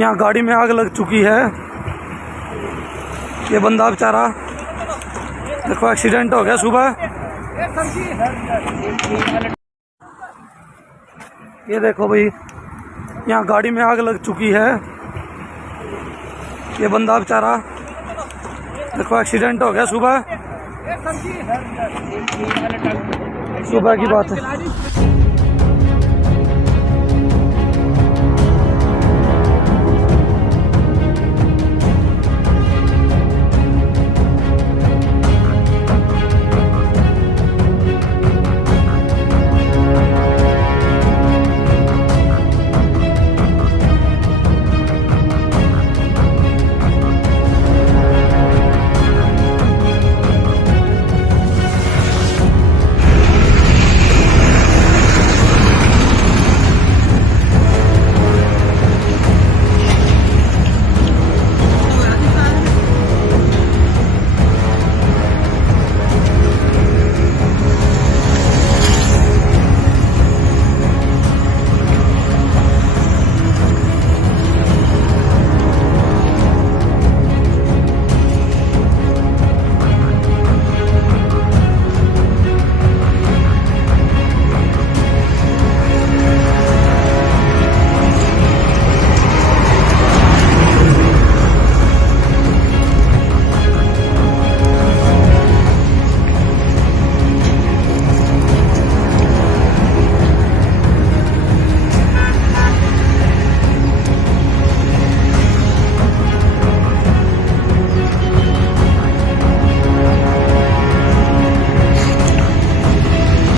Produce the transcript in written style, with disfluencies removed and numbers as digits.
यहाँ गाड़ी में आग लग चुकी है। ये बंदा बेचारा देखो एक्सीडेंट हो गया सुबह। ये देखो भाई यहाँ गाड़ी में आग लग चुकी है। ये बंदा बेचारा देखो एक्सीडेंट हो गया सुबह की बात है।